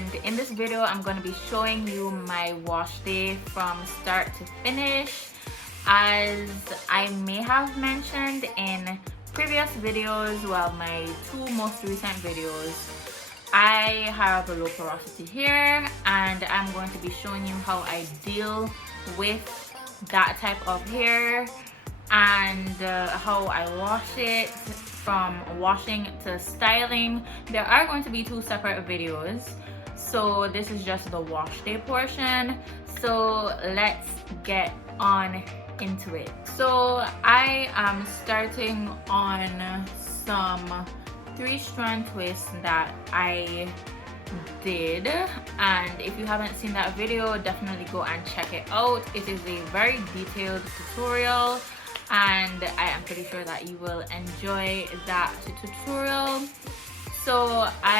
and in this video I'm going to be showing you my wash day from start to finish. As I may have mentioned in previous videos, well, my two most recent videos, I have a low porosity hair, and I'm going to be showing you how I deal with that type of hair and how I wash it, from washing to styling. There are going to be two separate videos, so this is just the wash day portion. So let's get on into it. So I am starting on some 3-strand twists that I did, and if you haven't seen that video, definitely go and check it out. It is a very detailed tutorial, and I am pretty sure that you will enjoy that tutorial. So I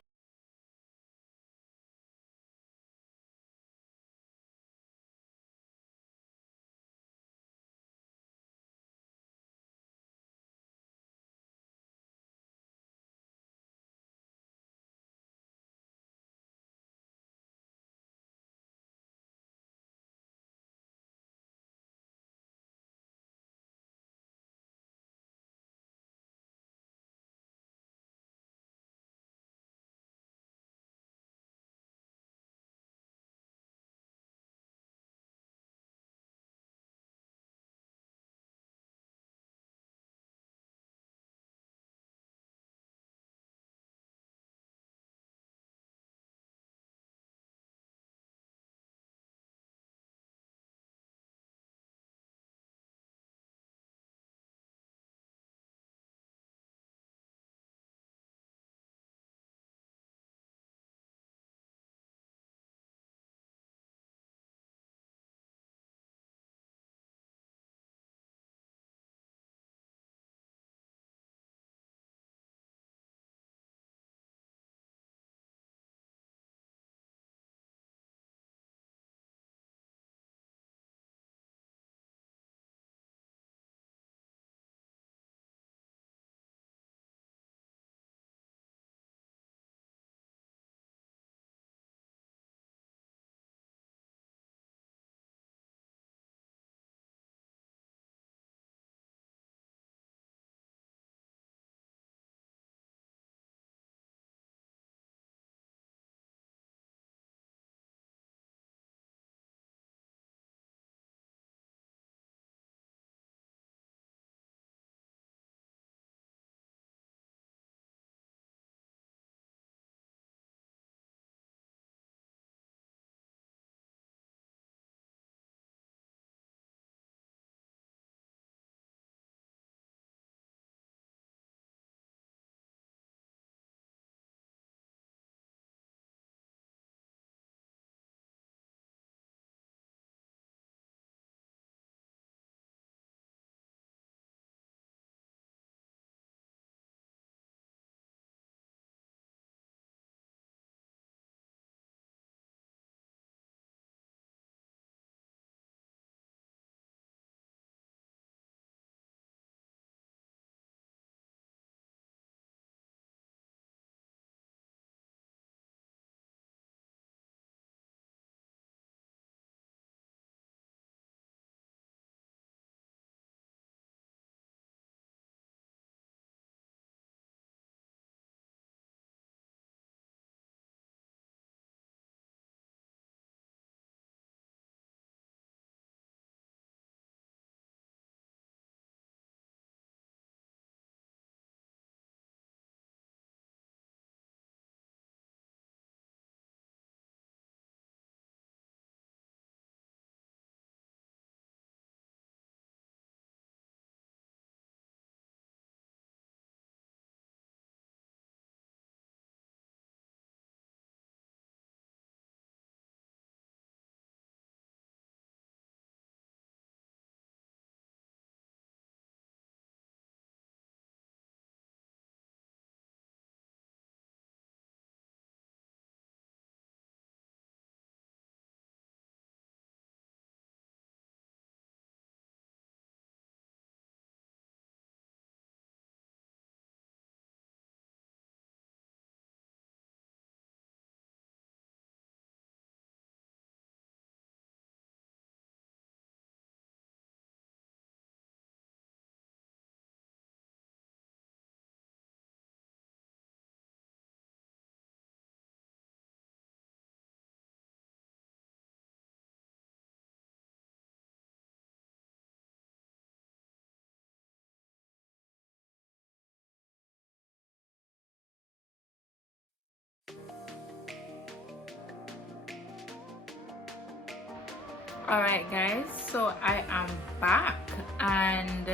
Alright guys, so I am back, and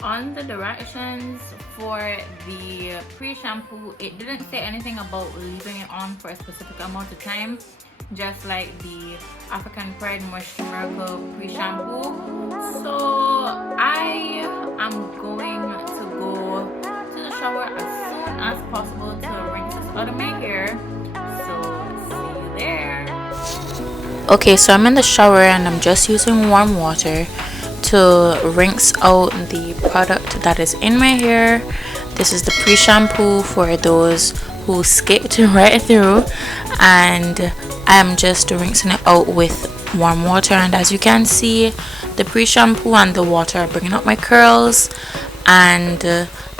on the directions for the pre-shampoo, it didn't say anything about leaving it on for a specific amount of time, just like the African Pride Moisture Miracle pre-shampoo. So I am going to go to the shower as soon as possible to rinse this out of my hair. So see you there. Okay, so I'm in the shower and I'm just using warm water to rinse out the product that is in my hair. This is the pre-shampoo for those who skipped right through, and I'm just rinsing it out with warm water. And as you can see, the pre-shampoo and the water are bringing up my curls, and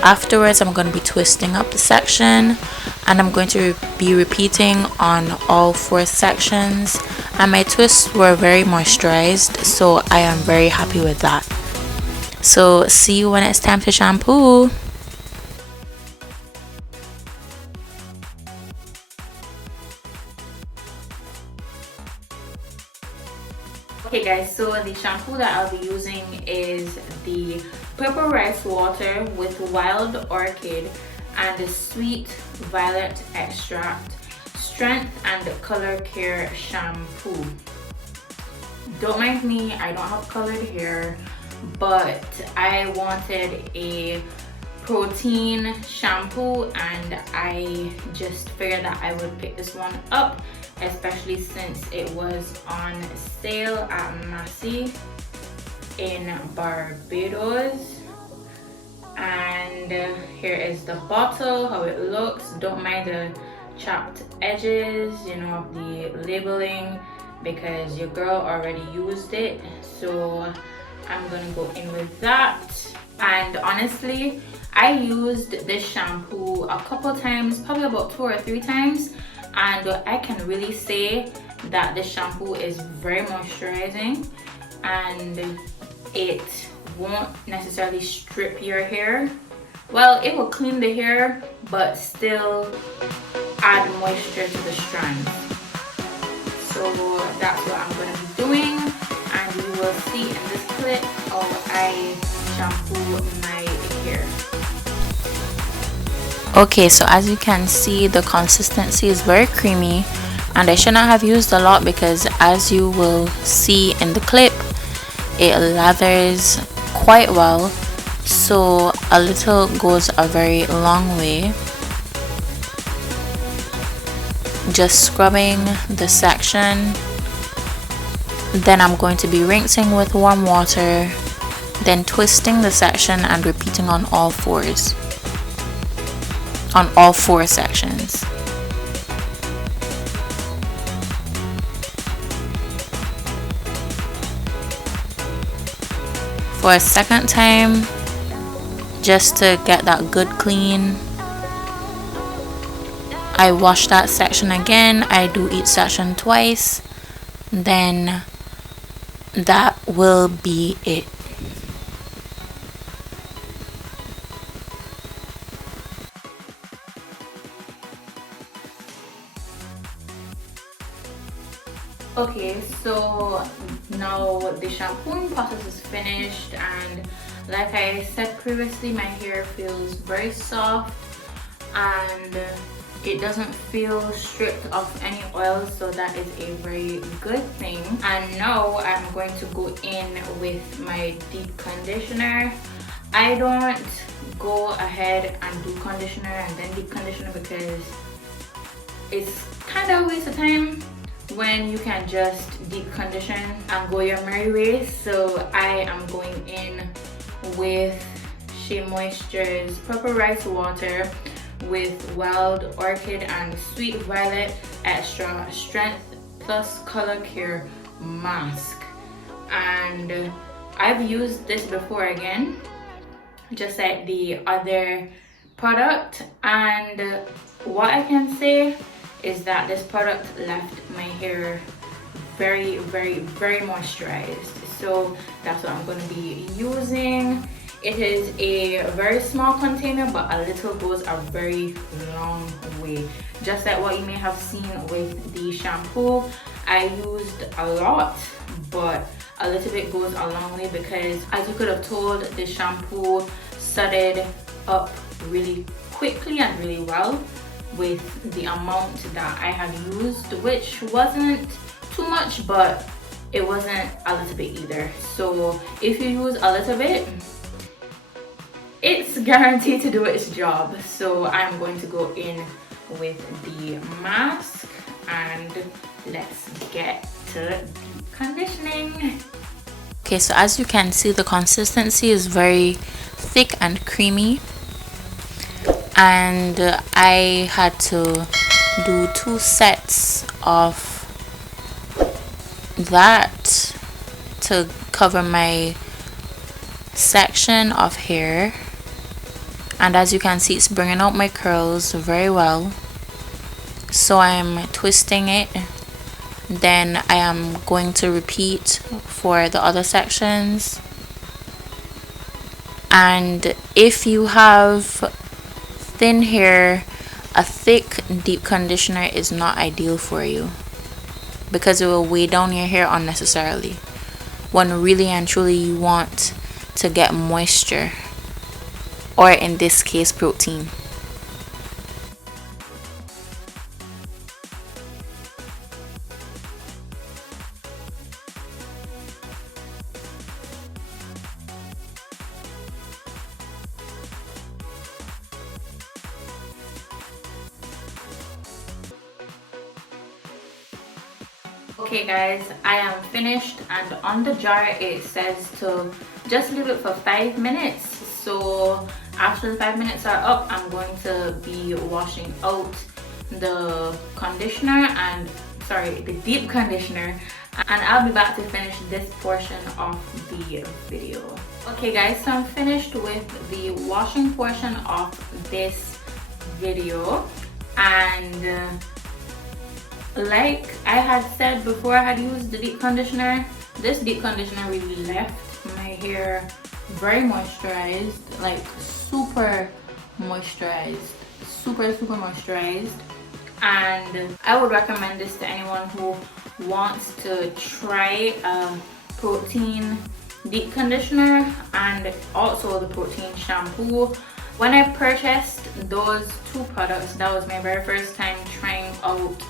afterwards I'm going to be twisting up the section, and I'm going to be repeating on all 4 sections. And my twists were very moisturized, so I am very happy with that. So see you when it's time to shampoo. Okay guys, so the shampoo that I'll be using is the purple rice water with wild orchid and the sweet violet extract strength and color care shampoo. Don't mind me, I don't have colored hair, but I wanted a protein shampoo and I just figured that I would pick this one up, especially since it was on sale at Masque in Barbados. And here is the bottle, how it looks. Don't mind the chopped edges, you know, of the labeling, because your girl already used it, so I'm gonna go in with that. And honestly, I used this shampoo a couple times, probably about 2 or 3 times, and I can really say that this shampoo is very moisturizing and it won't necessarily strip your hair. Well, it will clean the hair but still add moisture to the strands. So that's what I'm going to be doing, and you will see in this clip how I shampoo my hair. Okay, so as you can see, the consistency is very creamy, and I should not have used a lot because, as you will see in the clip, it lathers quite well, so a little goes a very long way. Just scrubbing the section, then I'm going to be rinsing with warm water, then twisting the section and repeating on all 4 sections. For a second time, just to get that good clean, I wash that section again. I do each section twice, then that will be it. Okay, so now the shampooing process is finished, and like I said previously, my hair feels very soft and it doesn't feel stripped of any oil, so that is a very good thing. And now I'm going to go in with my deep conditioner. I don't go ahead and do conditioner and then deep conditioner because it's kind of a waste of time when you can just deep condition and go your merry way. So I am going in with Shea Moisture's purple rice water with wild orchid and sweet violet extra strength plus color care mask. And I've used this before again, just like the other product, and what I can say is that this product left my hair very moisturized. So that's what I'm going to be using. It is a very small container, but a little goes a very long way. Just like what you may have seen with the shampoo, I used a lot, but a little bit goes a long way, because as you could have told, the shampoo sudded up really quickly and really well with the amount that I had used, which wasn't too much, but it wasn't a little bit either. So if you use a little bit, it's guaranteed to do its job. So I'm going to go in with the mask, and let's get to deep conditioning. Okay, so as you can see, the consistency is very thick and creamy, and I had to do 2 sets of that to cover my section of hair. And as you can see, it's bringing out my curls very well. So I'm twisting it, then I am going to repeat for the other sections. And if you have thin hair, a thick deep conditioner is not ideal for you, because it will weigh down your hair unnecessarily, when really and truly you want to get moisture, or in this case, protein. Okay guys, I am finished, and on the jar it says to just leave it for 5 minutes. So after the 5 minutes are up, I'm going to be washing out the conditioner, and the deep conditioner, and I'll be back to finish this portion of the video. Okay guys, so I'm finished with the washing portion of this video, and like I had said before I had used the deep conditioner, this deep conditioner really left my hair very moisturized, like super moisturized, super moisturized. And I would recommend this to anyone who wants to try a protein deep conditioner and also the protein shampoo. When I purchased those 2 products, that was my very first time trying out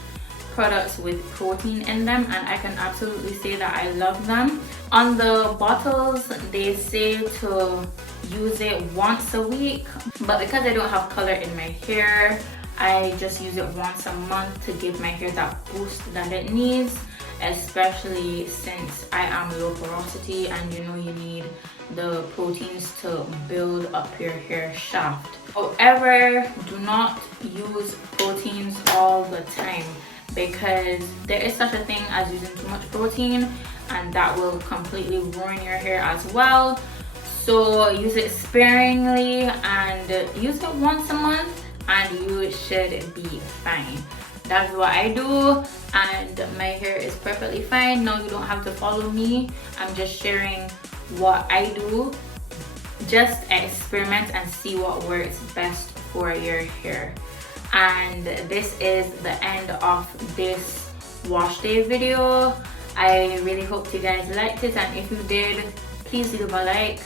products with protein in them, and I can absolutely say that I love them. On the bottles they say to use it once a week, but because I don't have color in my hair, I just use it once a month to give my hair that boost that it needs, especially since I am low porosity, and you know you need the proteins to build up your hair shaft. However, do not use proteins all the time, because there is such a thing as using too much protein, and that will completely ruin your hair as well. So use it sparingly and use it once a month, and you should be fine. That's what I do, and my hair is perfectly fine. No, you don't have to follow me. I'm just sharing what I do. Just experiment and see what works best for your hair. And this is the end of this wash day video. I really hope you guys liked it, and if you did, please leave a like.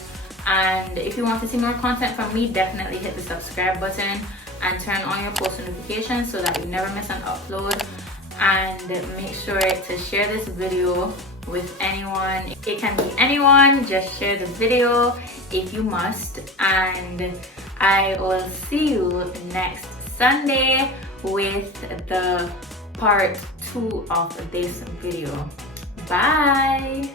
And if you want to see more content from me, definitely hit the subscribe button and turn on your post notifications so that you never miss an upload. And make sure to share this video with anyone. It can be anyone, just share the video if you must. And I will see you next Sunday with the part 2 of this video. Bye.